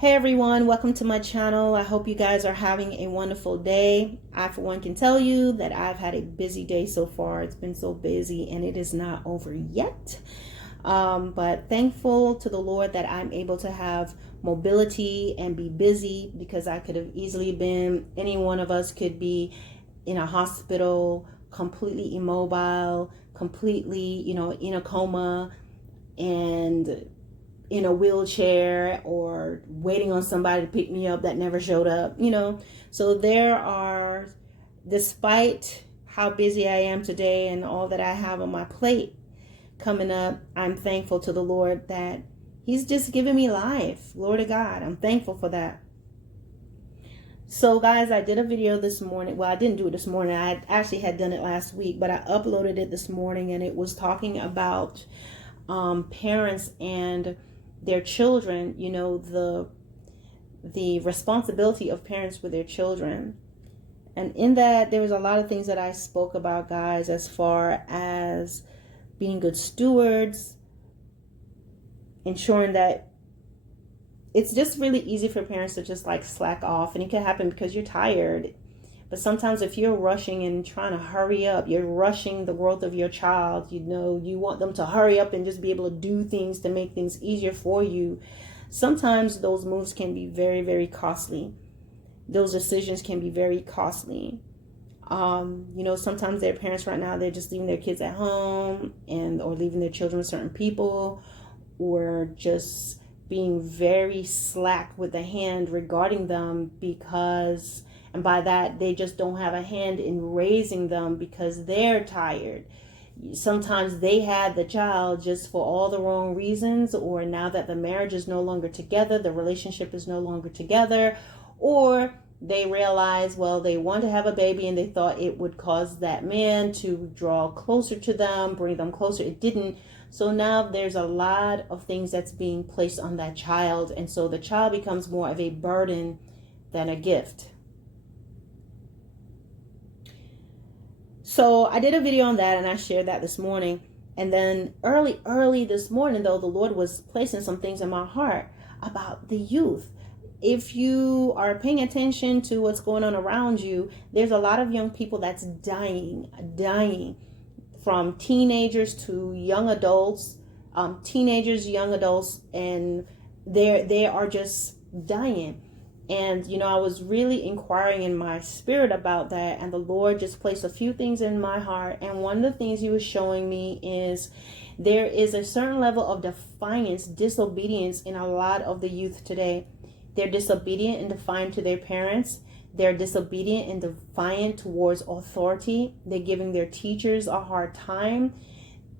Hey everyone, welcome to my channel. I hope you guys are having a wonderful day. I, for one, can tell you that I've had a busy day so far. It's been so busy and it is not over yet. But thankful to the Lord that I'm able to have mobility and be busy, because I could have easily been, any one of us could be in a hospital, completely immobile, completely, in a coma and in a wheelchair, or waiting on somebody to pick me up that never showed up, So there are, despite how busy I am today and all that I have on my plate coming up, I'm thankful to the Lord that He's just given me life. Glory to God. I'm thankful for that. So guys, I did a video this morning. Well, I didn't do it this morning. I actually had done it last week, but I uploaded it this morning, and it was talking about parents and their children, the responsibility of parents with their children. And in that, there was a lot of things that I spoke about, guys, as far as being good stewards, ensuring that it's just really easy for parents to just like slack off, and it can happen because you're tired. But sometimes if you're rushing and trying to hurry up, you're rushing the growth of your child, you want them to hurry up and just be able to do things to make things easier for you. Sometimes those moves can be very, very costly. Those decisions can be very costly. Sometimes their parents right now, they're just leaving their kids at home or leaving their children with certain people, or just being very slack with the hand regarding them, because, and by that, they just don't have a hand in raising them because they're tired. Sometimes they had the child just for all the wrong reasons, or now that the marriage is no longer together, the relationship is no longer together, or they realize, well, they want to have a baby and they thought it would cause that man to draw closer to them, bring them closer. It didn't. So now there's a lot of things that's being placed on that child. And so the child becomes more of a burden than a gift. So I did a video on that, and I shared that this morning. And then early this morning, though, the Lord was placing some things in my heart about the youth. If you are paying attention to what's going on around you, there's a lot of young people that's dying, from teenagers to young adults, young adults, and they are just dying. And, I was really inquiring in my spirit about that, and the Lord just placed a few things in my heart. And one of the things He was showing me is there is a certain level of defiance, disobedience in a lot of the youth today. They're disobedient and defiant to their parents. They're disobedient and defiant towards authority. They're giving their teachers a hard time.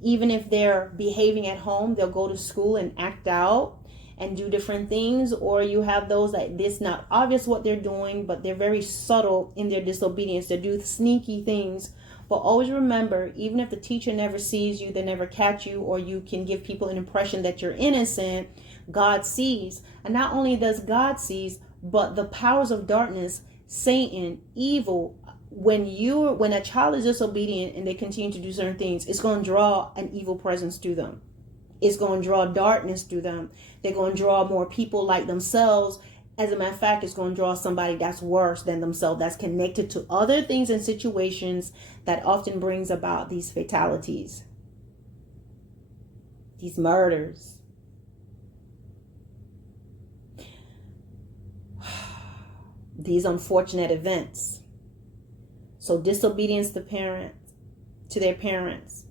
Even if they're behaving at home, they'll go to school and act out and do different things. Or you have those that it's not obvious what they're doing, but they're very subtle in their disobedience. They do sneaky things. But always remember, even if the teacher never sees you, they never catch you, or you can give people an impression that you're innocent, God sees. And not only does God sees, but the powers of darkness, Satan, evil, when a child is disobedient and they continue to do certain things, it's going to draw an evil presence to them. It's going to draw darkness to them. They're going to draw more people like themselves. As a matter of fact, it's going to draw somebody that's worse than themselves, that's connected to other things and situations that often brings about these fatalities, these murders. These unfortunate events. So disobedience to their parents,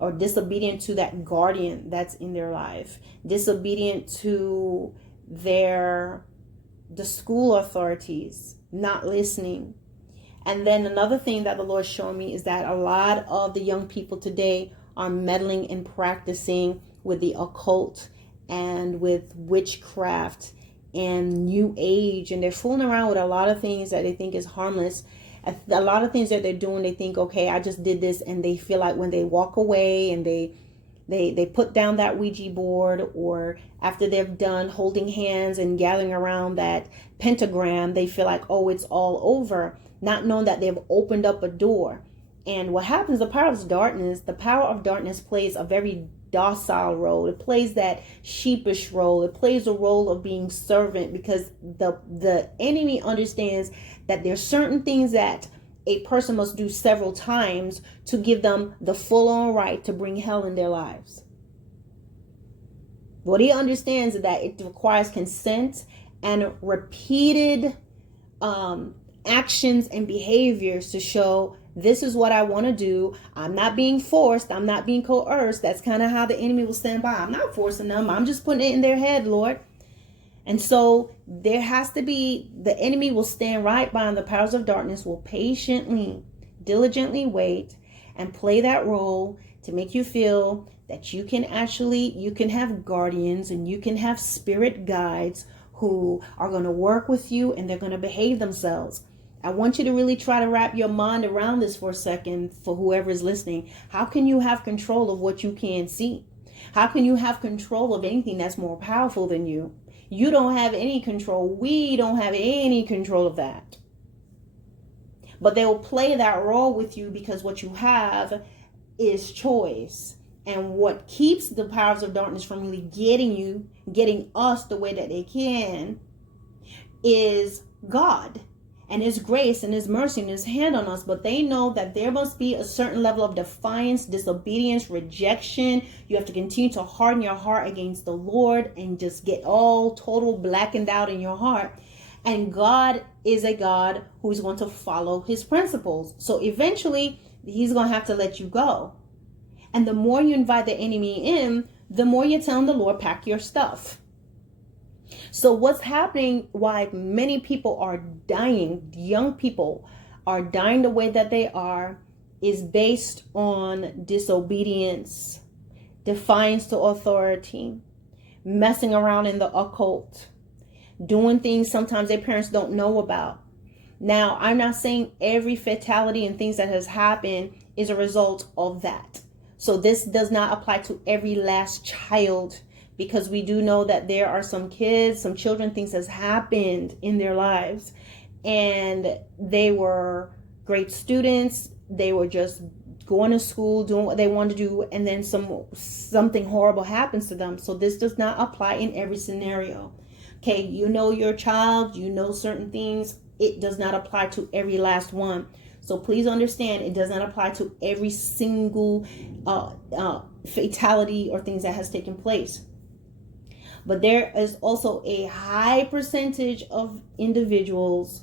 or disobedient to that guardian that's in their life, disobedient to the school authorities, not listening. And then another thing that the Lord showed me is that a lot of the young people today are meddling and practicing with the occult and with witchcraft and new age, and they're fooling around with a lot of things that they think is harmless. A lot of things that they're doing, they think, okay, I just did this, and they feel like when they walk away and they put down that Ouija board, or after they've done holding hands and gathering around that pentagram, they feel like, oh, it's all over, not knowing that they've opened up a door. And what happens, the power of darkness plays a very docile role. It plays that sheepish role. It plays a role of being servant, because the enemy understands that there's certain things that a person must do several times to give them the full-on right to bring hell in their lives. What he understands is that it requires consent and repeated actions and behaviors to show, this is what I want to do. I'm not being forced. I'm not being coerced. That's kind of how the enemy will stand by. I'm not forcing them. I'm just putting it in their head, Lord. And so there has to be, the enemy will stand right by, and the powers of darkness will patiently, diligently wait and play that role to make you feel that you can have guardians and you can have spirit guides who are going to work with you, and they're going to behave themselves. I want you to really try to wrap your mind around this for a second, for whoever is listening. How can you have control of what you can't see? How can you have control of anything that's more powerful than you? You don't have any control. We don't have any control of that. But they will play that role with you, because what you have is choice. And what keeps the powers of darkness from really getting us the way that they can, is God and His grace and His mercy and His hand on us. But they know that there must be a certain level of defiance, disobedience, rejection. You have to continue to harden your heart against the Lord and just get all total blackened out in your heart. And God is a God who's going to follow His principles. So eventually He's going to have to let you go. And the more you invite the enemy in, the more you're telling the Lord, pack your stuff. So what's happening, why many people are dying, young people are dying the way that they are, is based on disobedience, defiance to authority, messing around in the occult, doing things sometimes their parents don't know about. Now, I'm not saying every fatality and things that has happened is a result of that. So this does not apply to every last child, because we do know that there are some kids, some children, things has happened in their lives, and they were great students. They were just going to school, doing what they wanted to do, and then something horrible happens to them. So this does not apply in every scenario. Okay, you know your child, you know certain things. It does not apply to every last one. So please understand, it does not apply to every single fatality or things that has taken place. But there is also a high percentage of individuals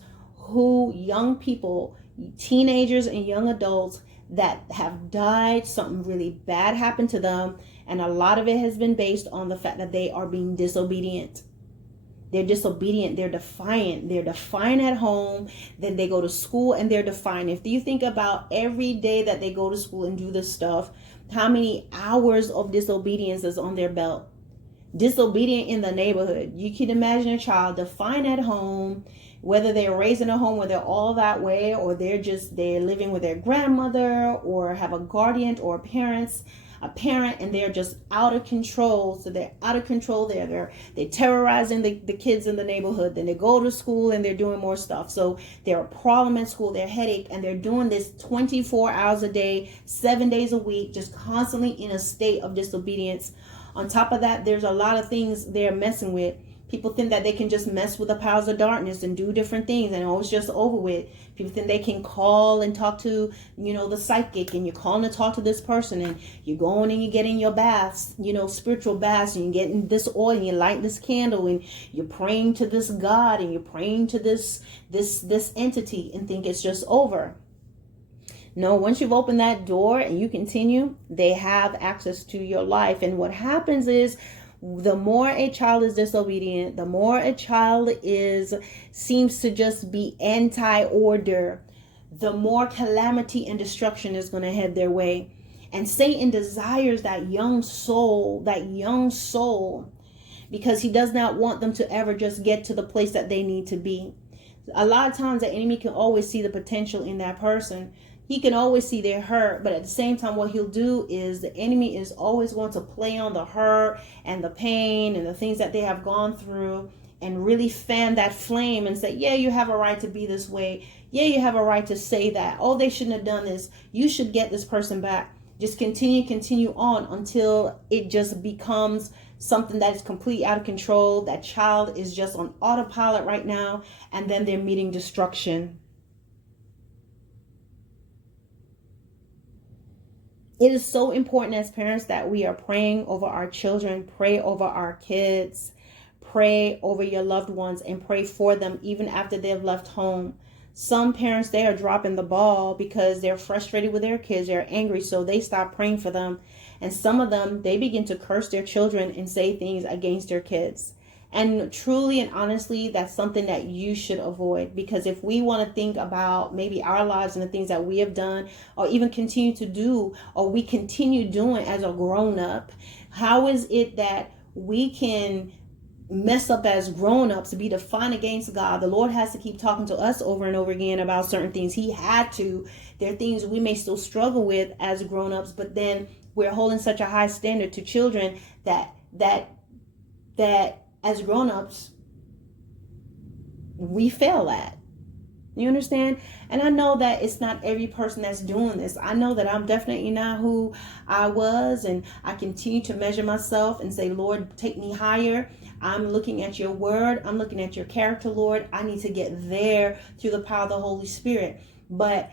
young people, teenagers and young adults, that have died. Something really bad happened to them. And a lot of it has been based on the fact that they are being disobedient. They're disobedient. They're defiant. They're defiant at home. Then they go to school and they're defiant. If you think about every day that they go to school and do this stuff, how many hours of disobedience is on their belt? Disobedient in the neighborhood. You can imagine a child defiant at home, whether they're raised in a home where they're all that way, or they're living with their grandmother, or have a guardian or a parent, and they're just out of control. So they're out of control. They're terrorizing the kids in the neighborhood. Then they go to school and they're doing more stuff. So they're a problem at school. They're headache, and they're doing this 24 hours a day, 7 days a week, just constantly in a state of disobedience. On top of that, there's a lot of things they're messing with. People think that they can just mess with the powers of darkness and do different things, and it's just over with. People think they can call and talk to, the psychic, and you're calling to talk to this person, and you're going and you're getting your baths, spiritual baths, and you're getting this oil, and you light this candle, and you're praying to this God, and you're praying to this entity, and think it's just over. No, once you've opened that door and you continue, they have access to your life. And what happens is, the more a child is disobedient, the more a child seems to just be anti-order, the more calamity and destruction is going to head their way. And Satan desires that young soul, because he does not want them to ever just get to the place that they need to be. A lot of times the enemy can always see the potential in that person. He can always see their hurt, but at the same time, what he'll do is the enemy is always going to play on the hurt and the pain and the things that they have gone through, and really fan that flame and say, yeah, you have a right to be this way. Yeah, you have a right to say that. Oh, they shouldn't have done this. You should get this person back. Just continue on until it just becomes something that is completely out of control. That child is just on autopilot right now, and then they're meeting destruction. It is so important as parents that we are praying over our children, pray over our kids, pray over your loved ones, and pray for them even after they've left home. Some parents, they are dropping the ball because they're frustrated with their kids, they're angry, so they stop praying for them. And some of them, they begin to curse their children and say things against their kids. And truly and honestly, that's something that you should avoid, because if we want to think about maybe our lives and the things that we have done or even continue to do, or we continue doing as a grown up, how is it that we can mess up as grown-ups to be defined against God? The Lord has to keep talking to us over and over again about certain things. He had to. There are things we may still struggle with as grown-ups, but then we're holding such a high standard to children that as grown-ups we fail at. You understand? And I know that it's not every person that's doing this. I know that I'm definitely not who I was, and I continue to measure myself and say, Lord, take me higher. I'm looking at your word. I'm looking at your character, Lord. I need to get there through the power of the Holy Spirit. But,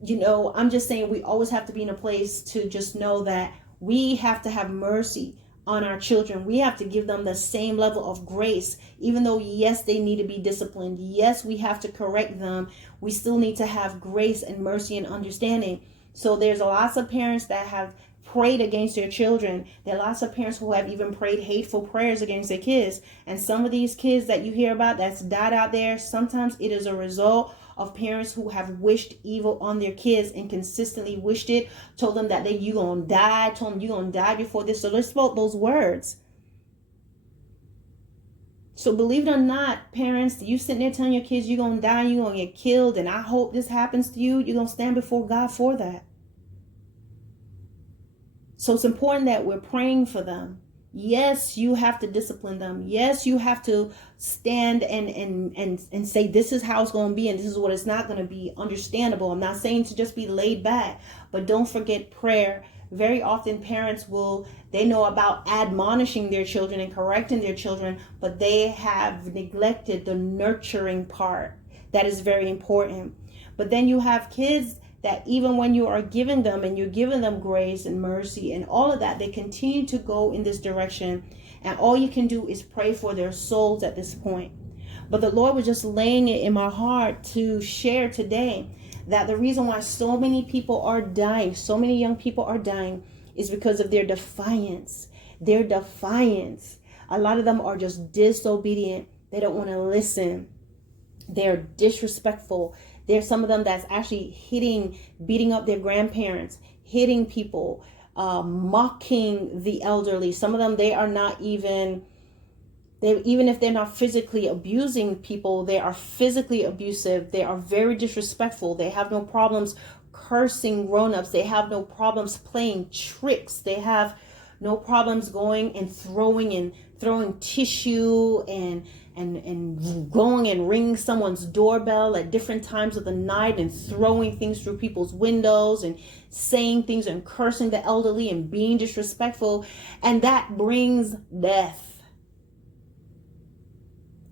I'm just saying we always have to be in a place to just know that we have to have mercy on our children. We have to give them the same level of grace, even though, yes, they need to be disciplined. Yes, we have to correct them. We still need to have grace and mercy and understanding. So there's lots of parents that have prayed against their children. There are lots of parents who have even prayed hateful prayers against their kids. And some of these kids that you hear about that's died out there, sometimes it is a result of parents who have wished evil on their kids and consistently wished it, told them that you gonna die, told them you gonna die before this. So they spoke those words. So believe it or not, parents, you sitting there telling your kids you're gonna die, you're gonna get killed, and I hope this happens to you, you're gonna stand before God for that. So it's important that we're praying for them. Yes, you have to discipline them. Yes, you have to stand and say this is how it's going to be and this is what it's not going to be. Understandable. I'm not saying to just be laid back, but don't forget prayer. Very often parents they know about admonishing their children and correcting their children, but they have neglected the nurturing part. That is very important. But then you have kids that even when you are giving them and you're giving them grace and mercy and all of that, they continue to go in this direction. And all you can do is pray for their souls at this point. But the Lord was just laying it in my heart to share today that the reason why so many people are dying, so many young people are dying, is because of their defiance. Their defiance. A lot of them are just disobedient. They don't want to listen. They're disrespectful. There's some of them that's actually beating up their grandparents, hitting people, mocking the elderly. Some of them, even if they're not physically abusing people, they are physically abusive. They are very disrespectful. They have no problems cursing grown-ups. They have no problems playing tricks. They have no problems going and throwing tissue and going and ringing someone's doorbell at different times of the night and throwing things through people's windows and saying things and cursing the elderly and being disrespectful. And that brings death.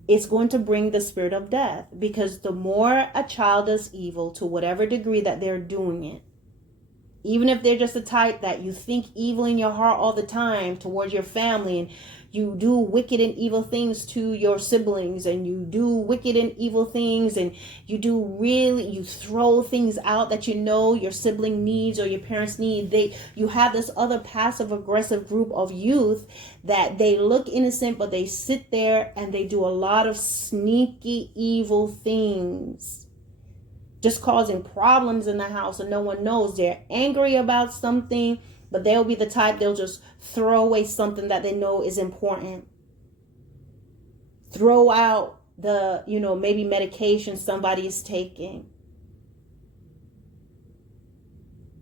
It's going to bring the spirit of death, because the more a child does evil, to whatever degree that they're doing it, even if they're just the type that you think evil in your heart all the time towards your family, and you do wicked and evil things to your siblings, and you do wicked and evil things, and you throw things out that your sibling needs or your parents need. You have this other passive aggressive group of youth that they look innocent, but they sit there and they do a lot of sneaky evil things, just causing problems in the house, and no one knows. They're angry about something, but they'll be the type, they'll just throw away something that they know is important. Throw out the, maybe medication somebody is taking.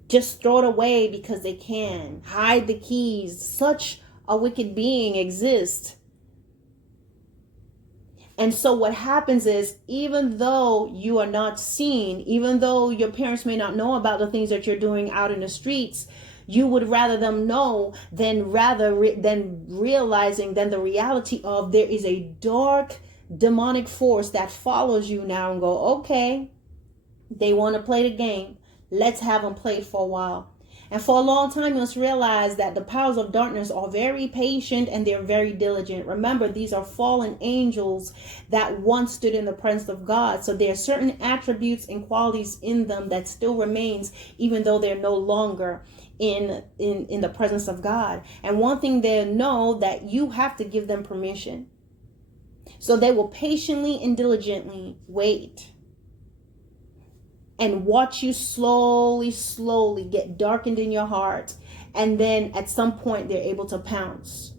Just throw it away because they can. Hide the keys. Such a wicked being exists. And so what happens is, even though you are not seen, even though your parents may not know about the things that you're doing out in the streets, You would rather them know than realizing than the reality of there is a dark demonic force that follows you now and go, okay, they want to play the game. Let's have them play it for a while. And for a long time, you must realize that the powers of darkness are very patient and they're very diligent. Remember, these are fallen angels that once stood in the presence of God. So there are certain attributes and qualities in them that still remains, even though they're no longer in the presence of God. And one thing they know, that you have to give them permission. So they will patiently and diligently wait and watch you slowly get darkened in your heart. And then at some point, they're able to pounce.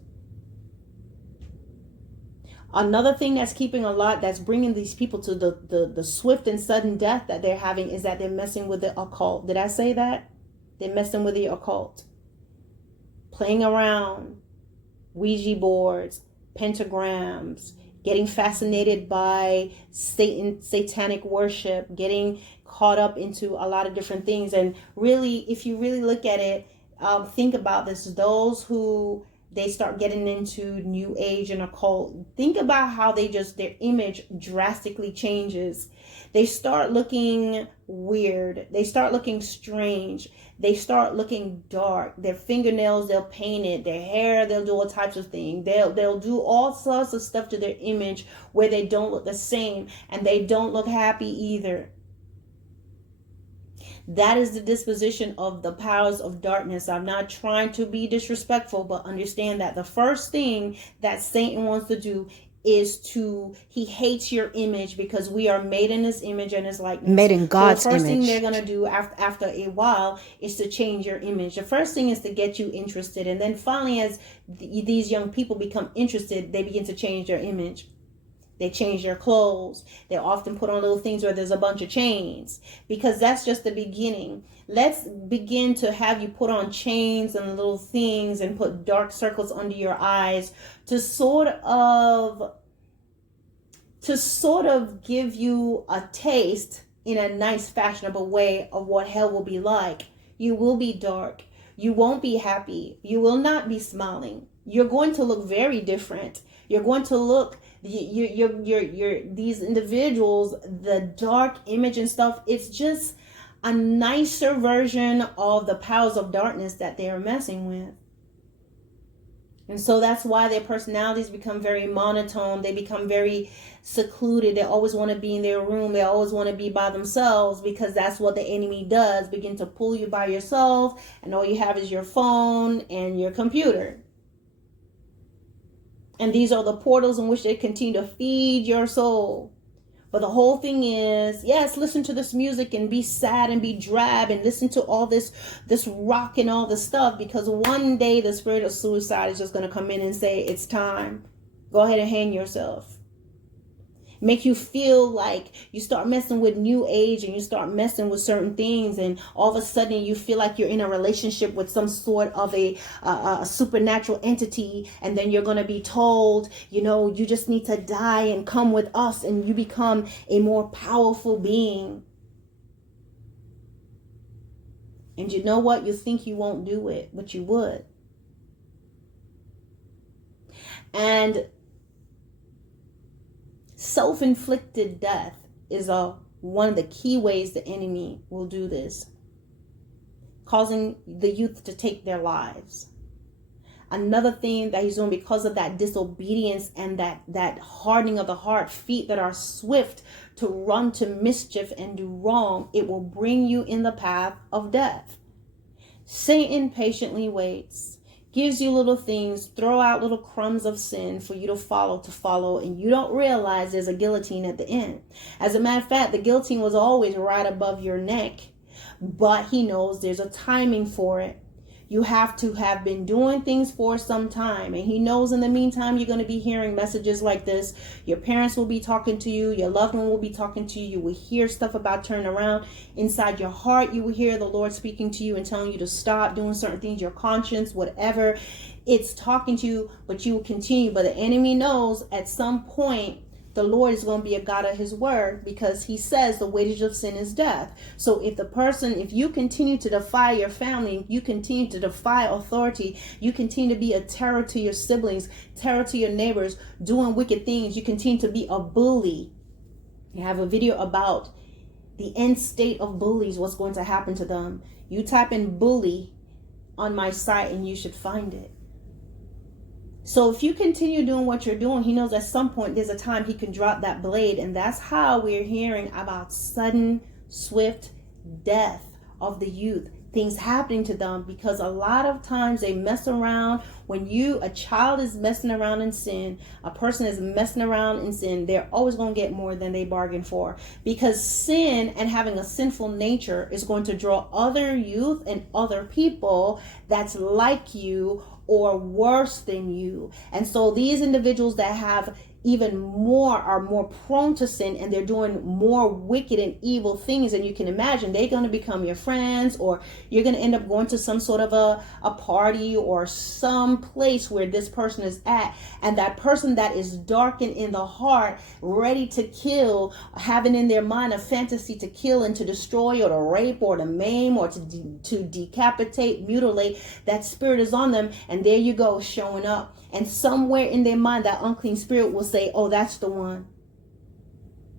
Another thing that's bringing these people to the swift and sudden death that they're having is that they're messing with the occult. Did I say that? They're messing with the occult. Playing around, Ouija boards, pentagrams, getting fascinated by satanic worship, getting caught up into a lot of different things. And really, if you really look at it, think about this. Those who they start getting into new age and occult, think about how their image drastically changes. They start looking weird. They start looking strange. They start looking dark. Their fingernails, they'll paint it. Their hair, they'll do all types of things. They'll do all sorts of stuff to their image where they don't look the same, and they don't look happy either. That is the disposition of the powers of darkness. I'm not trying to be disrespectful, but understand that the first thing that Satan wants to do is he hates your image, because we are made in his image and his likeness. Made in God's so the first image. thing they're going to do after a while is to change your image. The first thing is to get you interested. And then finally, as these young people become interested, they begin to change their image. They change their clothes. They often put on little things where there's a bunch of chains, because that's just the beginning. Let's begin to have you put on chains and little things and put dark circles under your eyes to sort of give you a taste in a nice, fashionable way of what hell will be like. You will be dark. You won't be happy. You will not be smiling. You're going to look very different. You're going to look, you're these individuals, the dark image and stuff, it's just a nicer version of the powers of darkness that they are messing with. And so that's why their personalities become very monotone. They become very secluded. They always want to be in their room. They always want to be by themselves, because that's what the enemy does. Begin to pull you by yourself, and all you have is your phone and your computer. And these are the portals in which they continue to feed your soul. But the whole thing is, yes, listen to this music and be sad and be drab and listen to all this rock and all this stuff, because one day the spirit of suicide is just going to come in and say, it's time. Go ahead and hang yourself. Make you feel like you start messing with new age and you start messing with certain things, and all of a sudden you feel like you're in a relationship with some sort of a supernatural entity, and then you're going to be told, you just need to die and come with us, and you become a more powerful being. And you know what? You think you won't do it, but you would. And self-inflicted death is one of the key ways the enemy will do this, causing the youth to take their lives. Another thing that he's doing, because of that disobedience and that hardening of the heart, feet that are swift to run to mischief and do wrong, it will bring you in the path of death. Satan patiently waits, gives you little things, throw out little crumbs of sin for you to follow, and you don't realize there's a guillotine at the end. As a matter of fact, the guillotine was always right above your neck, but he knows there's a timing for it. You have to have been doing things for some time, and he knows in the meantime you're going to be hearing messages like this. Your parents will be talking to you, your loved one will be talking to you, you will hear stuff about turning around. Inside your heart, you will hear the Lord speaking to you and telling you to stop doing certain things, your conscience, whatever, it's talking to you, but you will continue. But the enemy knows at some point the Lord is going to be a God of his word, because he says the wages of sin is death. So if you continue to defy your family, you continue to defy authority, you continue to be a terror to your siblings, terror to your neighbors, doing wicked things, you continue to be a bully. You have a video about the end state of bullies, what's going to happen to them. You type in bully on my site and you should find it. So if you continue doing what you're doing, he knows at some point there's a time he can drop that blade. And that's how we're hearing about sudden, swift death of the youth. Things happening to them, because a lot of times they mess around. When a child is messing around in sin, a person is messing around in sin, they're always going to get more than they bargained for, because sin and having a sinful nature is going to draw other youth and other people that's like you or worse than you. And so these individuals that have even more are more prone to sin, and they're doing more wicked and evil things than you can imagine. They're going to become your friends, or you're going to end up going to some sort of a party or some place where this person is at, and that person that is darkened in the heart, ready to kill, having in their mind a fantasy to kill and to destroy or to rape or to maim or to decapitate, mutilate, that spirit is on them, and there you go, showing up. And somewhere in their mind, that unclean spirit will say, oh, that's the one.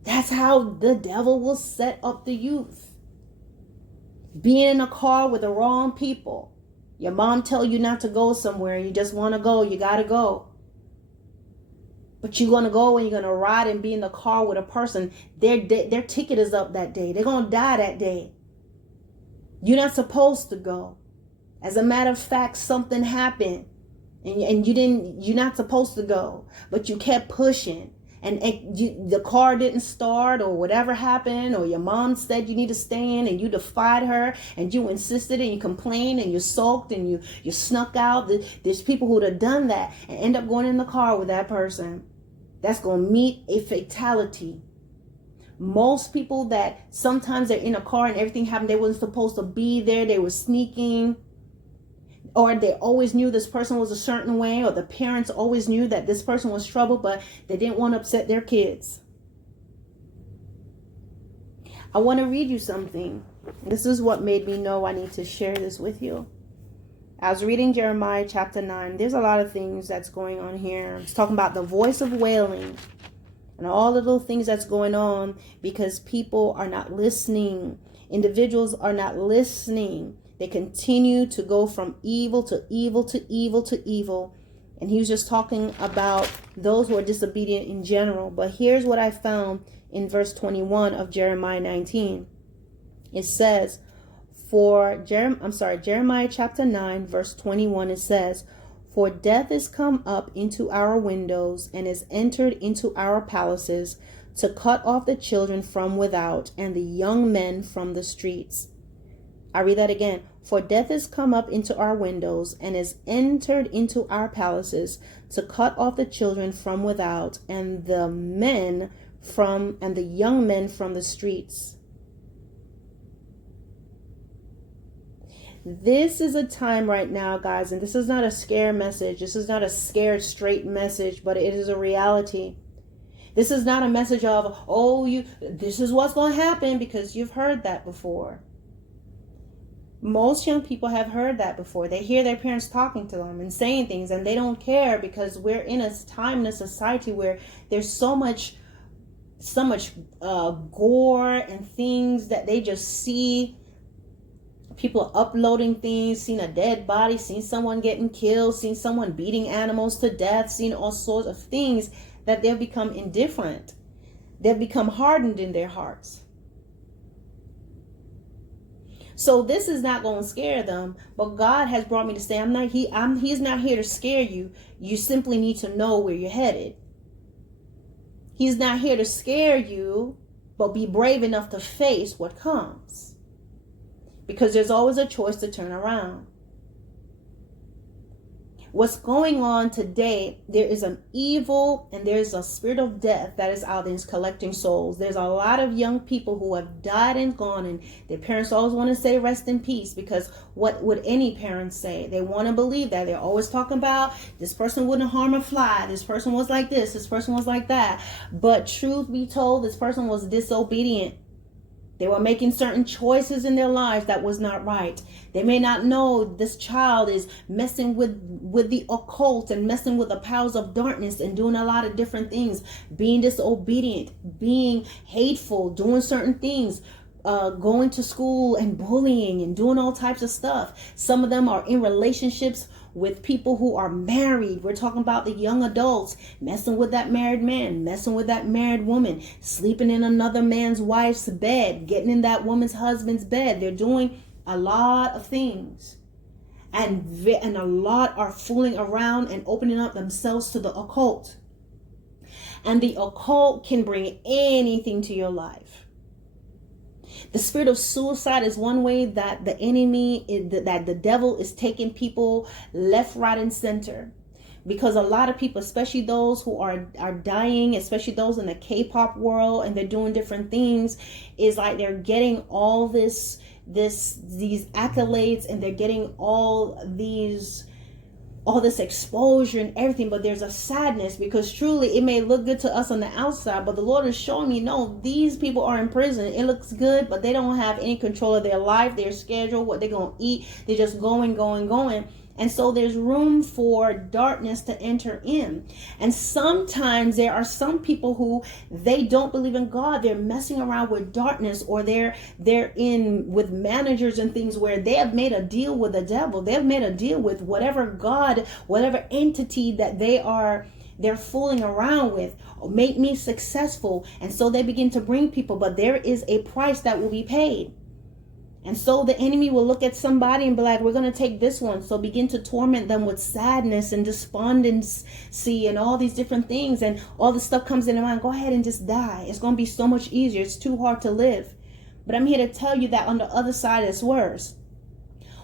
That's how the devil will set up the youth. Being in a car with the wrong people. Your mom tell you not to go somewhere. You just want to go. You got to go. But you're going to go and you're going to ride and be in the car with a person. Their ticket is up that day. They're going to die that day. You're not supposed to go. As a matter of fact, something happened. And you're not supposed to go, but you kept pushing, and the car didn't start, or whatever happened, or your mom said you need to stay in, and you defied her, and you insisted, and you complained, and you sulked, and you snuck out. There's people who would have done that and end up going in the car with that person. That's going to meet a fatality. Most people that sometimes they're in a car and everything happened, they wasn't supposed to be there. They were sneaking. Or they always knew this person was a certain way, or the parents always knew that this person was trouble, but they didn't want to upset their kids. I want to read you something. This is what made me know I need to share this with you. I was reading Jeremiah chapter 9. There's a lot of things that's going on here. It's talking about the voice of wailing and all the little things that's going on because people are not listening. Individuals are not listening. They continue to go from evil to evil to evil to evil. And he was just talking about those who are disobedient in general. But here's what I found in verse 21 of Jeremiah 19. It says, Jeremiah chapter 9, verse 21, it says, "For death is come up into our windows and is entered into our palaces to cut off the children from without and the young men from the streets." I read that again. "For death is come up into our windows and is entered into our palaces to cut off the children from without and the young men from the streets." This is a time right now, guys, and this is not a scare message. This is not a scared straight message, but it is a reality. This is not a message of, this is what's going to happen, because you've heard that before. Most young people have heard that before. They hear their parents talking to them and saying things, and they don't care, because we're in a time in a society where there's so much gore and things that they just see. People uploading things, seeing a dead body, seeing someone getting killed, seeing someone beating animals to death, seeing all sorts of things, that they'll become indifferent. They'll become hardened in their hearts. So this is not going to scare them, but God has brought me to say, He's not here to scare you. You simply need to know where you're headed. He's not here to scare you, but be brave enough to face what comes. Because there's always a choice to turn around. What's going on today, there is an evil and there's a spirit of death that is out there, is collecting souls. There's a lot of young people who have died and gone, and their parents always want to say rest in peace, because what would any parents say? They want to believe that. They're always talking about this person wouldn't harm a fly, this person was like this person was like that. But truth be told, this person was disobedient. They were making certain choices in their lives that was not right. They may not know this child is messing with the occult and messing with the powers of darkness and doing a lot of different things, being disobedient, being hateful, doing certain things, going to school and bullying and doing all types of stuff. Some of them are in relationships with people who are married. We're talking about the young adults messing with that married man, messing with that married woman, sleeping in another man's wife's bed, getting in that woman's husband's bed. They're doing a lot of things, and a lot are fooling around and opening up themselves to the occult. And the occult can bring anything to your life. The spirit of suicide is one way that the enemy, that the devil is taking people left, right, and center. Because a lot of people, especially those who are dying, especially those in the K-pop world, and they're doing different things, is like they're getting all these accolades, and they're getting all this exposure and everything, but there's a sadness, because truly it may look good to us on the outside, but the Lord is showing me, no, these people are in prison. It looks good, but they don't have any control of their life, their schedule, what they're going to eat. They're just going. And so there's room for darkness to enter in. And sometimes there are some people who, they don't believe in God. They're messing around with darkness, or they're in with managers and things where they have made a deal with the devil. They've made a deal with whatever God, whatever entity that they're fooling around with. Make me successful. And so they begin to bring people, but there is a price that will be paid. And so the enemy will look at somebody and be like, we're going to take this one. So begin to torment them with sadness and despondency and all these different things. And all the stuff comes in their mind. Go ahead and just die. It's going to be so much easier. It's too hard to live. But I'm here to tell you that on the other side, it's worse.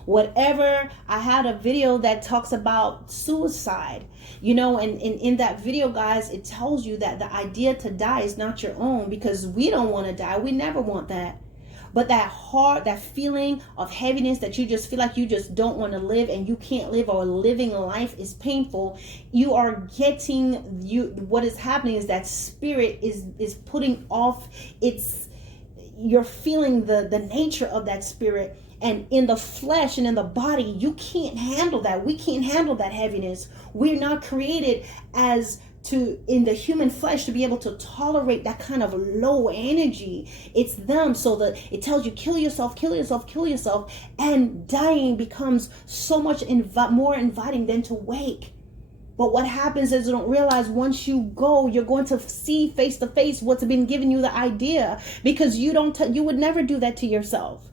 Whatever, I had a video that talks about suicide, and in that video, guys, it tells you that the idea to die is not your own, because we don't want to die. We never want that. But that feeling of heaviness, that you just feel like you just don't want to live and you can't live, or living life is painful. What is happening is that spirit is putting off you're feeling the nature of that spirit. And in the flesh and in the body, you can't handle that. We can't handle that heaviness. We're not created in the human flesh to be able to tolerate that kind of low energy. It's them. So that it tells you, kill yourself. And dying becomes so much more inviting than to wake. But what happens is, you don't realize, once you go, you're going to see face to face what's been giving you the idea, because you would never do that to yourself.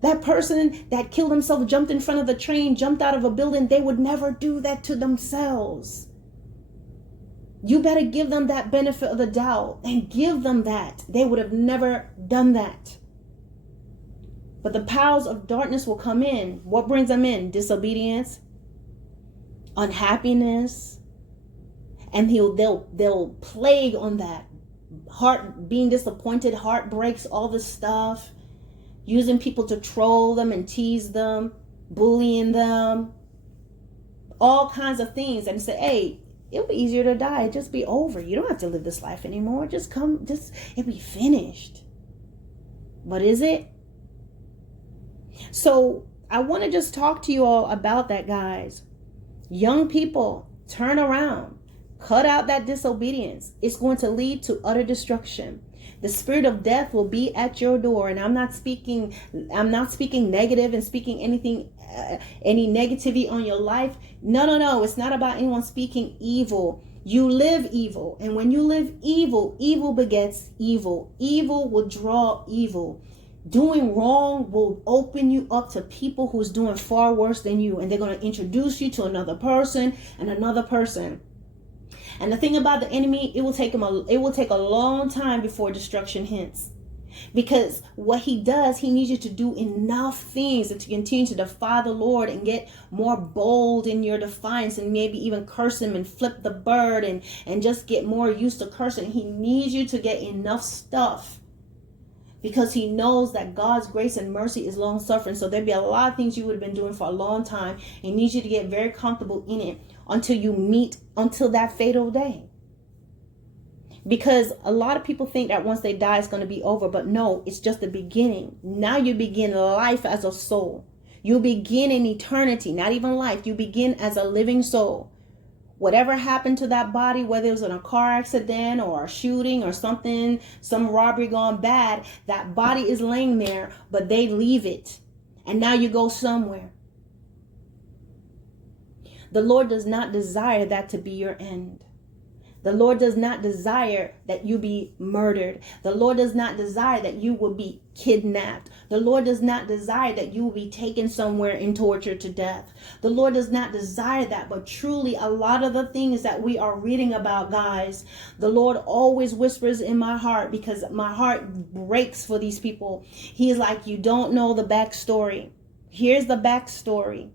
That person that killed himself, jumped in front of the train, jumped out of a building, they would never do that to themselves. You better give them that benefit of the doubt and give them that. They would have never done that. But the powers of darkness will come in. What brings them in? Disobedience, unhappiness, and they'll plague on that. Heart, being disappointed, heartbreaks, all this stuff. Using people to troll them and tease them, bullying them, all kinds of things, and say, hey, it'll be easier to die. Just be over. You don't have to live this life anymore. It'll be finished. But is it? So I want to just talk to you all about that, guys. Young people, turn around. Cut out that disobedience. It's going to lead to utter destruction. The spirit of death will be at your door. And I'm not speaking negative and speaking any negativity on your life. No. It's not about anyone speaking evil. You live evil. And when you live evil, evil begets evil. Evil will draw evil. Doing wrong will open you up to people who's doing far worse than you. And they're going to introduce you to another person and another person. And the thing about the enemy, it will take a long time before destruction hits. Because what he does, he needs you to do enough things to continue to defy the Lord and get more bold in your defiance, and maybe even curse him and flip the bird and just get more used to cursing. He needs you to get enough stuff, because he knows that God's grace and mercy is long suffering. So there'd be a lot of things you would have been doing for a long time. He needs you to get very comfortable in it until that fatal day. Because a lot of people think that once they die, it's going to be over. But no, it's just the beginning. Now you begin life as a soul. You begin in eternity, not even life. You begin as a living soul. Whatever happened to that body, whether it was in a car accident or a shooting or something, some robbery gone bad, that body is laying there, but they leave it. And now you go somewhere. The Lord does not desire that to be your end. The Lord does not desire that you be murdered. The Lord does not desire that you will be kidnapped. The Lord does not desire that you will be taken somewhere and tortured to death. The Lord does not desire that. But truly, a lot of the things that we are reading about, guys, the Lord always whispers in my heart, because my heart breaks for these people. He's like, you don't know the backstory. Here's the backstory.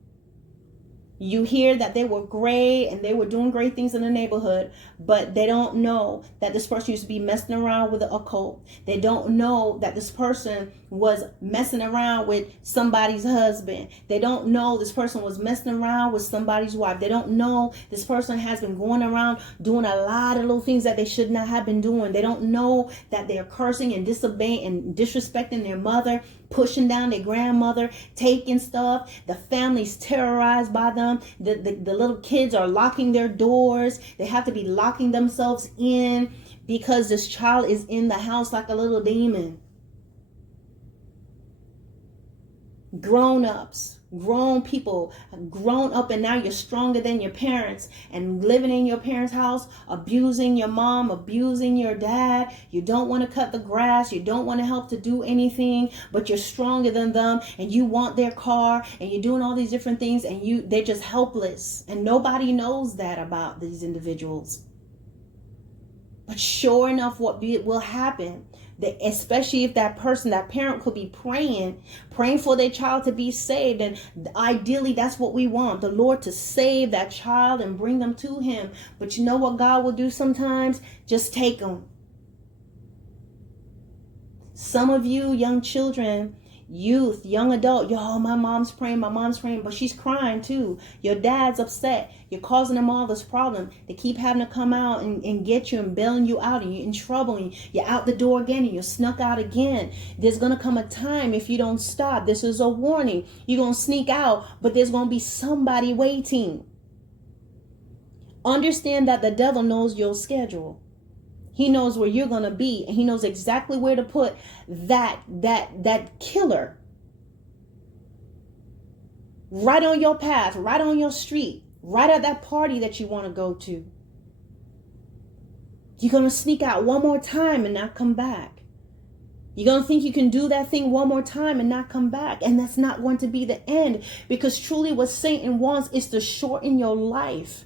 You hear that they were great and they were doing great things in the neighborhood, but they don't know that this person used to be messing around with the occult. They don't know that this person was messing around with somebody's husband. They don't know this person was messing around with somebody's wife. They don't know this person has been going around doing a lot of little things that they should not have been doing. They don't know that they're cursing and disobeying and disrespecting their mother, pushing down their grandmother, taking stuff. The family's terrorized by them. The little kids are locking their doors. They have to be locking themselves in because this child is in the house like a little demon. Grown-ups, grown people, grown up, and now you're stronger than your parents and living in your parents' house, abusing your mom, abusing your dad. You don't want to cut the grass. You don't want to help to do anything, but you're stronger than them and you want their car and you're doing all these different things, and they're just helpless, and nobody knows that about these individuals. But sure enough, what will happen, especially if that parent could be praying for their child to be saved. And ideally, that's what we want, the Lord to save that child and bring them to him. But you know what God will do sometimes? Just take them. Some of you young children, youth, young adult, my mom's praying, but she's crying too. Your dad's upset. You're causing them all this problem. They keep having to come out and get you and bailing you out, and you're in trouble, and you're out the door again, and you're snuck out again. There's going to come a time, if you don't stop, this is a warning. You're going to sneak out, but there's going to be somebody waiting. Understand that the devil knows your schedule. He knows where you're going to be, and he knows exactly where to put that killer right on your path, right on your street, right at that party that you want to go to. You're going to sneak out one more time and not come back. You're going to think you can do that thing one more time and not come back. And that's not going to be the end, because truly what Satan wants is to shorten your life.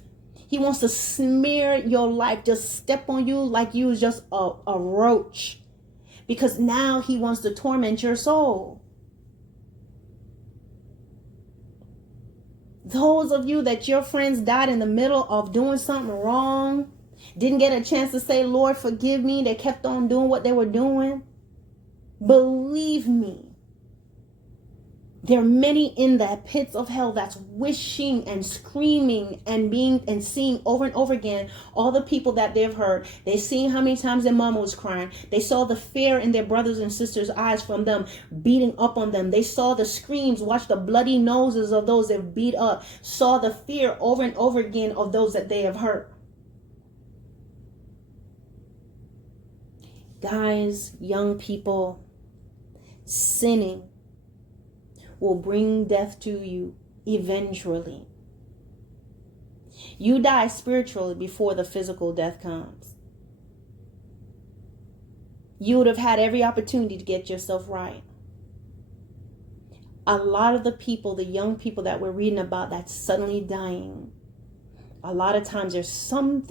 He wants to smear your life, just step on you like you was just a roach. Because now he wants to torment your soul. Those of you that your friends died in the middle of doing something wrong, didn't get a chance to say, Lord, forgive me. They kept on doing what they were doing. Believe me, there are many in the pits of hell that's wishing and screaming and seeing over and over again all the people that they've hurt. They've seen how many times their mama was crying. They saw the fear in their brothers and sisters' eyes from them beating up on them. They saw the screams, watched the bloody noses of those they've beat up, saw the fear over and over again of those that they have hurt. Guys, young people, sinning will bring death to you eventually. You die spiritually before the physical death comes. You would have had every opportunity to get yourself right. A lot of the people, the young people that we're reading about that's suddenly dying, a lot of times there's some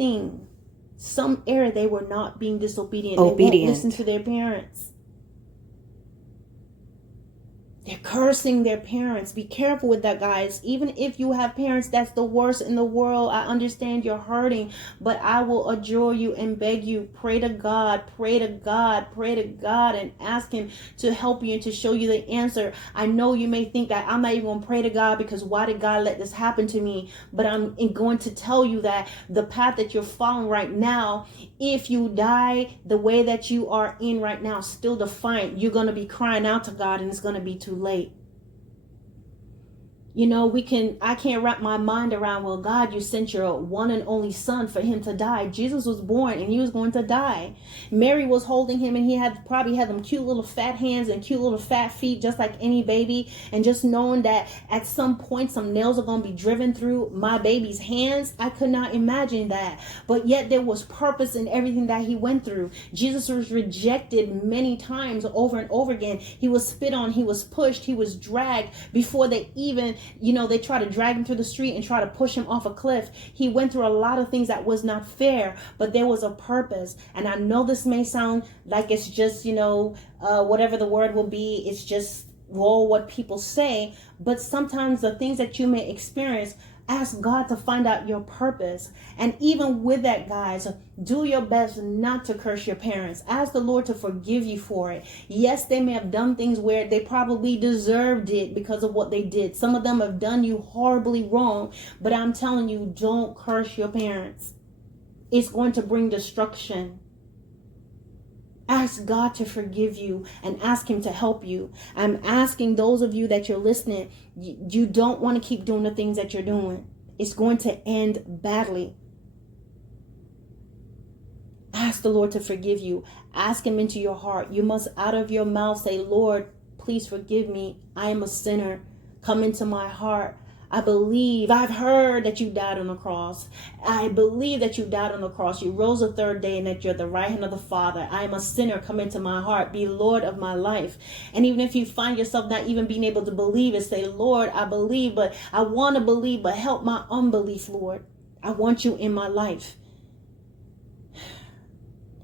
error. They were not being disobedient. They won't listen to their parents. They're cursing their parents. Be careful with that, guys. Even if you have parents that's the worst in the world, I understand you're hurting, but I will adjure you and beg you, pray to God, pray to God, pray to God, and ask him to help you and to show you the answer. I know you may think that I'm not even going to pray to God because why did God let this happen to me? But I'm going to tell you that the path that you're following right now, if you die the way that you are in right now, still defiant, you're going to be crying out to God and it's going to be too late. You know, I can't wrap my mind around, well, God, you sent your one and only son for him to die. Jesus was born and he was going to die. Mary was holding him and he probably had them cute little fat hands and cute little fat feet, just like any baby. And just knowing that at some point, some nails are going to be driven through my baby's hands. I could not imagine that. But yet there was purpose in everything that he went through. Jesus was rejected many times over and over again. He was spit on, he was pushed, he was dragged before they even, they try to drag him through the street and try to push him off a cliff. He went through a lot of things that was not fair, but there was a purpose. And I know this may sound like it's just, whatever the word will be, it's just what people say. But sometimes the things that you may experience, ask God to find out your purpose. And even with that, guys, do your best not to curse your parents. Ask the Lord to forgive you for it. Yes, they may have done things where they probably deserved it because of what they did. Some of them have done you horribly wrong, but I'm telling you, don't curse your parents. It's going to bring destruction. Ask God to forgive you and ask him to help you. I'm asking those of you that you're listening, you don't want to keep doing the things that you're doing. It's going to end badly. Ask the Lord to forgive you. Ask him into your heart. You must out of your mouth say, Lord, please forgive me. I am a sinner. Come into my heart. I've heard that you died on the cross. I believe that you died on the cross. You rose the third day and that you're at the right hand of the Father. I am a sinner. Come into my heart. Be Lord of my life. And even if you find yourself not even being able to believe it, say, Lord, I believe, but I want to believe, but help my unbelief, Lord. I want you in my life.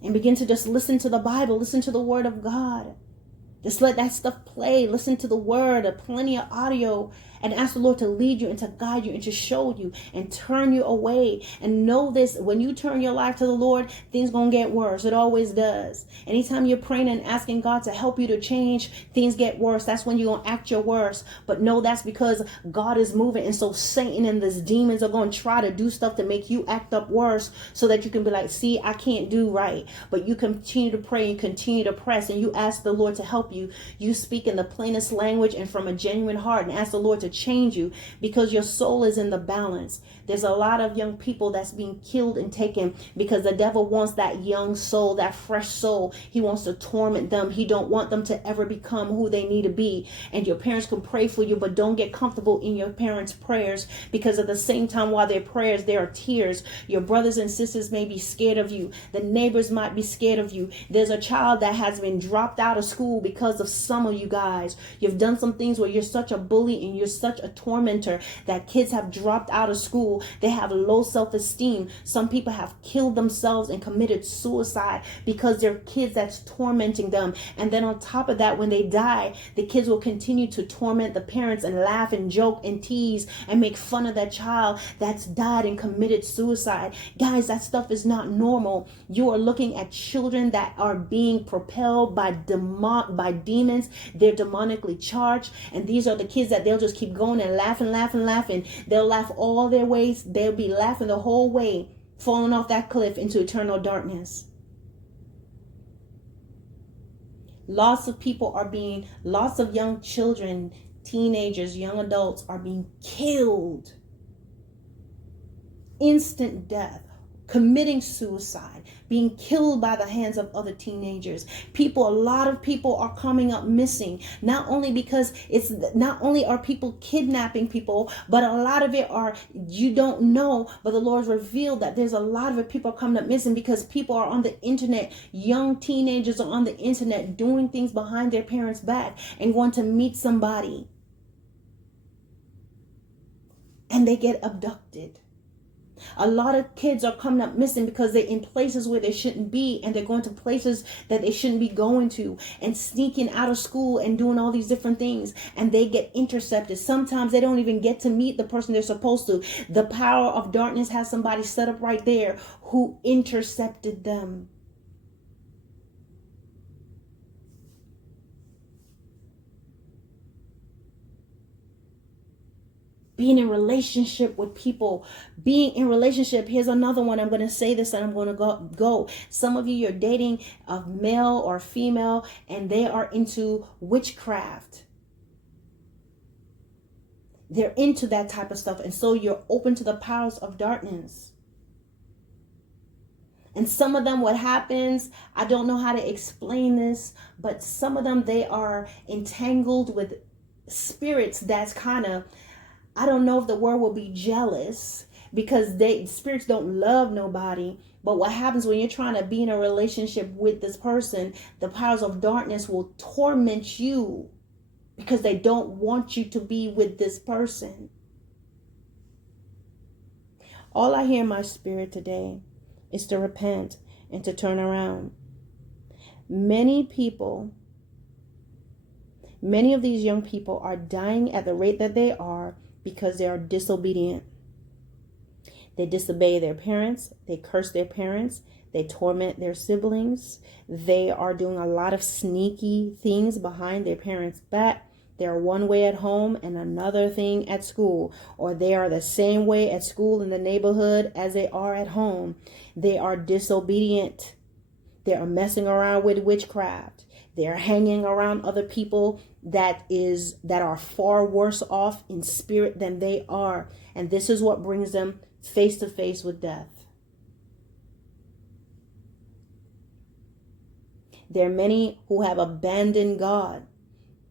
And begin to just listen to the Bible. Listen to the word of God. Just let that stuff play. Listen to the word, plenty of audio, and ask the Lord to lead you and to guide you and to show you and turn you away. And know this, when you turn your life to the Lord, things going to get worse. It always does. Anytime you're praying and asking God to help you to change, things get worse. That's when you're going to act your worst. But no, that's because God is moving. And so Satan and these demons are going to try to do stuff to make you act up worse so that you can be like, see, I can't do right. But you continue to pray and continue to press and you ask the Lord to help you. You speak in the plainest language and from a genuine heart and ask the Lord to change you because your soul is in the balance. There's a lot of young people that's being killed and taken because the devil wants that young soul, that fresh soul. He wants to torment them. He don't want them to ever become who they need to be. And your parents can pray for you, but don't get comfortable in your parents' prayers because at the same time while their prayers, there are tears. Your brothers and sisters may be scared of you. The neighbors might be scared of you. There's a child that has been dropped out of school because of some of you guys. You've done some things where you're such a bully and you're such a tormentor that kids have dropped out of school. They have low self-esteem. Some people have killed themselves and committed suicide because they're kids that's tormenting them. And then on top of that, when they die, the kids will continue to torment the parents and laugh and joke and tease and make fun of that child that's died and committed suicide. Guys, that stuff is not normal. You are looking at children that are being propelled by demons. They're demonically charged, and these are the kids that they'll just keep going and laughing. They'll laugh all their ways. They'll be laughing the whole way, falling off that cliff into eternal darkness. Lots of young children, teenagers, young adults are being killed. Instant death. Committing suicide, being killed by the hands of other teenagers. A lot of people are coming up missing. Not only are people kidnapping people, but a lot of it are, you don't know, but the Lord's revealed that there's a lot of it people are coming up missing because people are on the internet. Young teenagers are on the internet doing things behind their parents' back and want to meet somebody. And they get abducted. A lot of kids are coming up missing because they're in places where they shouldn't be, and they're going to places that they shouldn't be going to, and sneaking out of school and doing all these different things, and they get intercepted. Sometimes they don't even get to meet the person they're supposed to. The power of darkness has somebody set up right there who intercepted them. Being in relationship with people, being in relationship. Here's another one. I'm going to say this and I'm going to go. Some of you, you're dating a male or female and they are into witchcraft. They're into that type of stuff. And so you're open to the powers of darkness. And some of them, what happens, I don't know how to explain this, but some of them, they are entangled with spirits that's kind of, I don't know if the word will be jealous, because spirits don't love nobody. But what happens when you're trying to be in a relationship with this person, the powers of darkness will torment you because they don't want you to be with this person. All I hear in my spirit today is to repent and to turn around. Many of these young people are dying at the rate that they are because they are disobedient. They disobey their parents. They curse their parents. They torment their siblings. They are doing a lot of sneaky things behind their parents' back. They're one way at home and another thing at school. Or they are the same way at school in the neighborhood as they are at home. They are disobedient. They are messing around with witchcraft. They're hanging around other people that are far worse off in spirit than they are. And this is what brings them face to face with death. There are many who have abandoned God.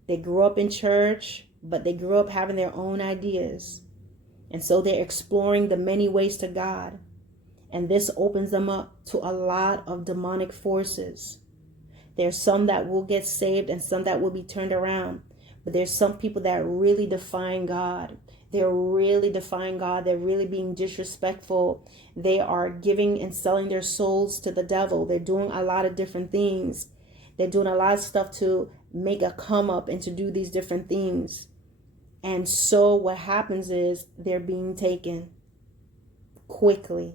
They grew up in church, but they grew up having their own ideas. And so they're exploring the many ways to God. And this opens them up to a lot of demonic forces. There's some that will get saved and some that will be turned around. But there's some people that are really defying God. They're really defying God. They're really being disrespectful. They are giving and selling their souls to the devil. They're doing a lot of different things. They're doing a lot of stuff to make a come up and to do these different things. And so what happens is they're being taken quickly.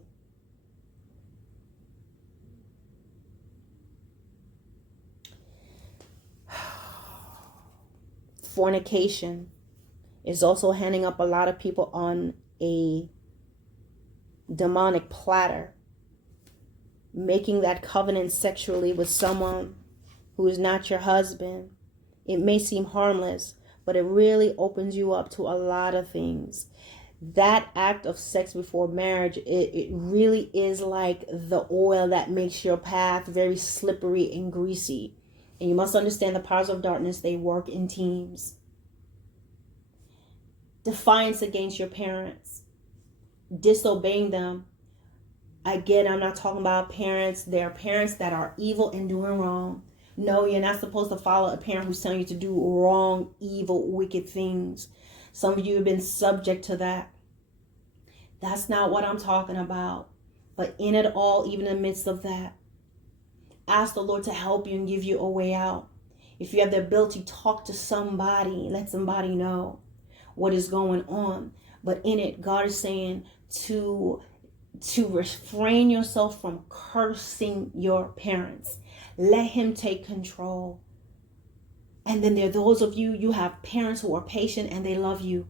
Fornication is also handing up a lot of people on a demonic platter, making that covenant sexually with someone who is not your husband. It may seem harmless, but it really opens you up to a lot of things. That act of sex before marriage, it really is like the oil that makes your path very slippery and greasy. And you must understand the powers of darkness, they work in teams. Defiance against your parents. Disobeying them. Again, I'm not talking about parents. There are parents that are evil and doing wrong. No, you're not supposed to follow a parent who's telling you to do wrong, evil, wicked things. Some of you have been subject to that. That's not what I'm talking about. But in it all, even in the midst of that, ask the Lord to help you and give you a way out. If you have the ability, talk to somebody. Let somebody know what is going on. But in it, God is saying to refrain yourself from cursing your parents. Let him take control. And then there are those of you, you have parents who are patient and they love you.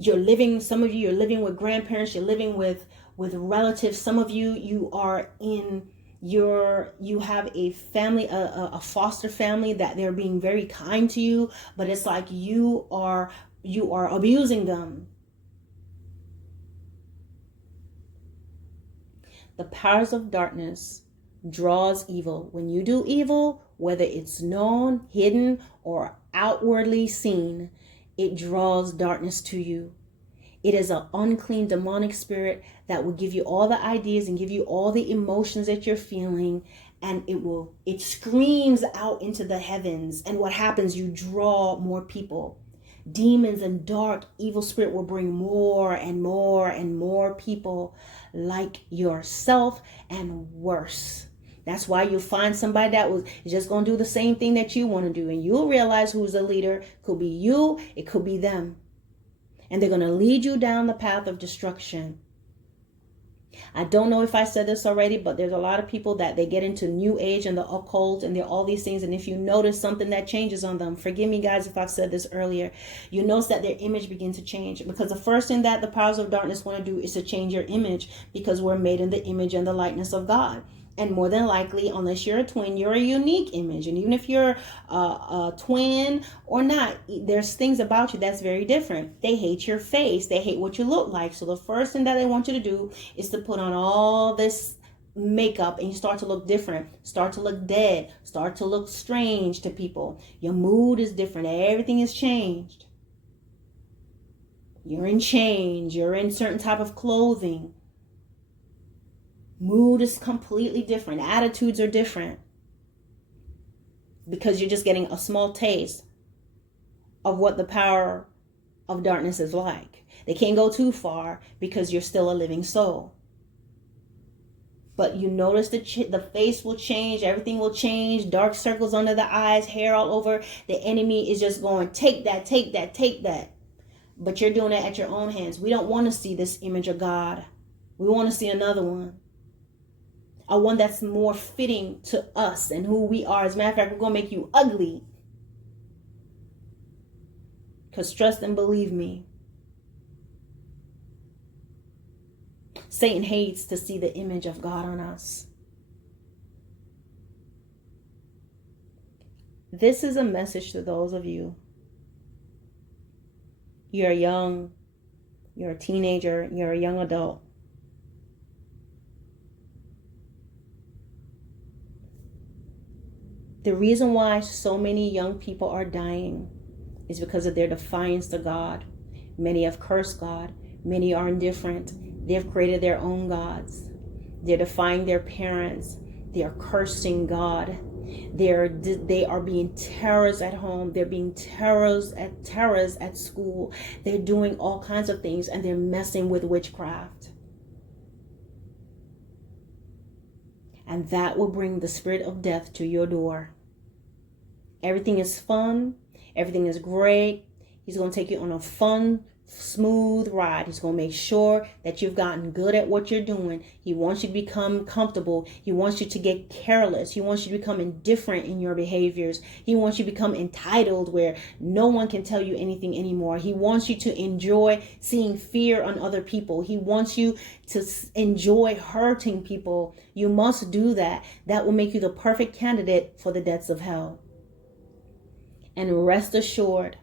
Some of you, you're living with grandparents, you're living with relatives. Some of you, you have a family, a foster family that they're being very kind to you, but it's like you are abusing them. The powers of darkness draws evil. When you do evil, whether it's known, hidden, or outwardly seen, it draws darkness to you. It is an unclean demonic spirit that will give you all the ideas and give you all the emotions that you're feeling, and it screams out into the heavens. And what happens? You draw more people. demons and dark evil spirit will bring more and more and more people like yourself and worse. That's why you'll find somebody that was just going to do the same thing that you want to do. And you'll realize who's a leader. It could be you. It could be them. And they're going to lead you down the path of destruction. I don't know if I said this already, but there's a lot of people that they get into New Age and the occult and they're all these things. And if you notice something that changes on them, forgive me guys if I've said this earlier, you notice that their image begins to change. Because the first thing that the powers of darkness want to do is to change your image, because we're made in the image and the likeness of God. And more than likely, unless you're a twin, you're a unique image. And even if you're a twin or not, there's things about you that's very different. They hate your face. They hate what you look like. So the first thing that they want you to do is to put on all this makeup and you start to look different, start to look dead, start to look strange to people. Your mood is different. Everything is changed. You're in chains. You're in certain type of clothing. Mood is completely different. Attitudes are different. Because you're just getting a small taste of what the power of darkness is like. They can't go too far because you're still a living soul. But you notice the face will change. Everything will change. Dark circles under the eyes. Hair all over. The enemy is just going, take that, take that, take that. But you're doing it at your own hands. We don't want to see this image of God. We want to see another one. A one that's more fitting to us and who we are. As a matter of fact, we're going to make you ugly. Because trust and believe me, Satan hates to see the image of God on us. This is a message to those of you. You're young, you're a teenager, you're a young adult. The reason why so many young people are dying is because of their defiance to God. Many have cursed God. Many are indifferent. They've created their own gods. They're defying their parents. They are cursing God. They are being terrors at home. They're being terrors at school. They're doing all kinds of things and they're messing with witchcraft. And that will bring the spirit of death to your door. Everything is fun. Everything is great. He's going to take you on a fun, smooth ride. He's going to make sure that you've gotten good at what you're doing. He wants you to become comfortable. He wants you to get careless. He wants you to become indifferent in your behaviors. He wants you to become entitled where no one can tell you anything anymore. He wants you to enjoy seeing fear on other people. He wants you to enjoy hurting people. You must do that. That will make you the perfect candidate for the depths of hell. And rest assured,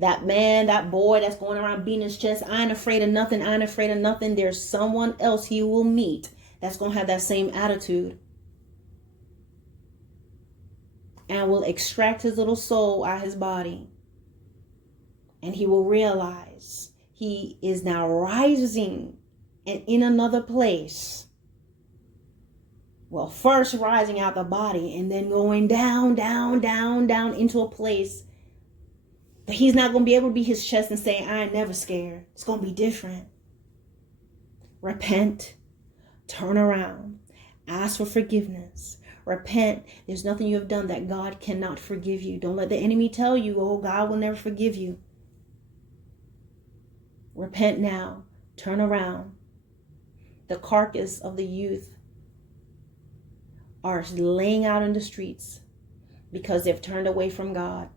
that man, that boy that's going around beating his chest, I ain't afraid of nothing, I ain't afraid of nothing. There's someone else he will meet that's going to have that same attitude. And will extract his little soul out of his body. And he will realize he is now rising and in another place. Well, first rising out the body and then going down, down, down, down into a place. But he's not going to be able to be his chest and say, I ain't never scared. It's going to be different. Repent. Turn around. Ask for forgiveness. Repent. There's nothing you have done that God cannot forgive you. Don't let the enemy tell you, oh, God will never forgive you. Repent now. Turn around. The carcass of the youth are laying out in the streets because they've turned away from God.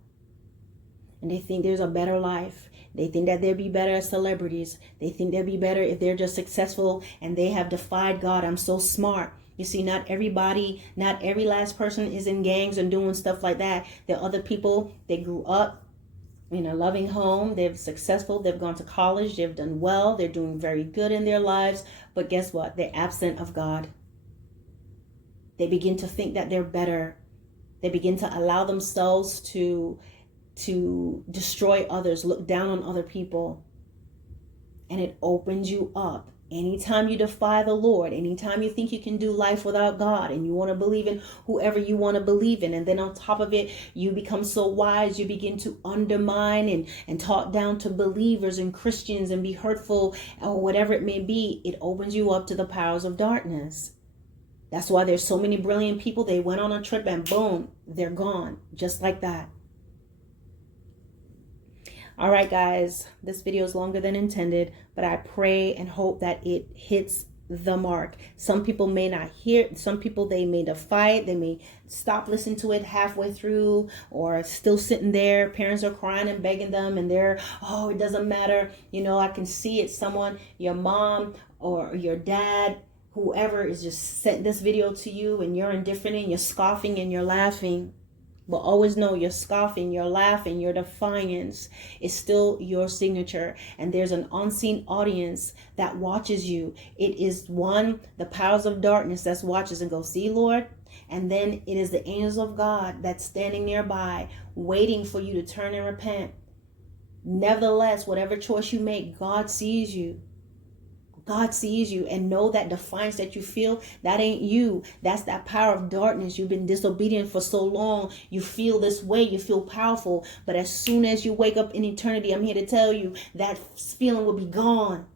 And they think there's a better life. They think that they'll be better as celebrities. They think they'll be better if they're just successful and they have defied God. I'm so smart. You see, not everybody, not every last person is in gangs and doing stuff like that. There are other people, they grew up in a loving home. They're successful. They've gone to college. They've done well. They're doing very good in their lives. But guess what? They're absent of God. They begin to think that they're better. They begin to allow themselves to destroy others, look down on other people. And it opens you up Anytime you defy the Lord, anytime you think you can do life without God and you want to believe in whoever you want to believe in, and then on top of it, you become so wise, you begin to undermine and talk down to believers and Christians and be hurtful or whatever it may be, it opens you up to the powers of darkness. That's why there's so many brilliant people. They went on a trip and boom, they're gone. Just like that. All right, guys, this video is longer than intended, but I pray and hope that it hits the mark. Some people may not hear, some people, they may defy it. They may stop listening to it halfway through or still sitting there. Parents are crying and begging them and they're, oh, it doesn't matter. You know, I can see it. Someone, your mom or your dad, whoever is just sent this video to you and you're indifferent and you're scoffing and you're laughing. But always know your scoffing, your laughing, your defiance is still your signature. And there's an unseen audience that watches you. It is one, the powers of darkness that watches and goes, see, Lord? And then it is the angels of God that's standing nearby, waiting for you to turn and repent. Nevertheless, whatever choice you make, God sees you. God sees you, and know that defiance that you feel, that ain't you. That's that power of darkness. You've been disobedient for so long. You feel this way. You feel powerful. But as soon as you wake up in eternity, I'm here to tell you that feeling will be gone.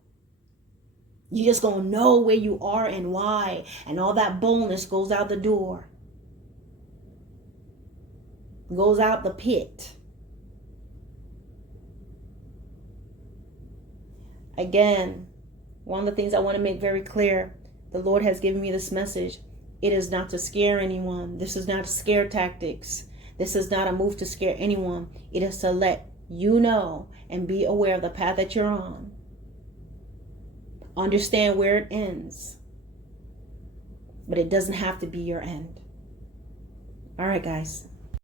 You just gonna know where you are and why. And all that boldness goes out the door. Goes out the pit. Again, one of the things I want to make very clear, the Lord has given me this message. It is not to scare anyone. This is not scare tactics. This is not a move to scare anyone. It is to let you know and be aware of the path that you're on. Understand where it ends. But it doesn't have to be your end. All right, guys.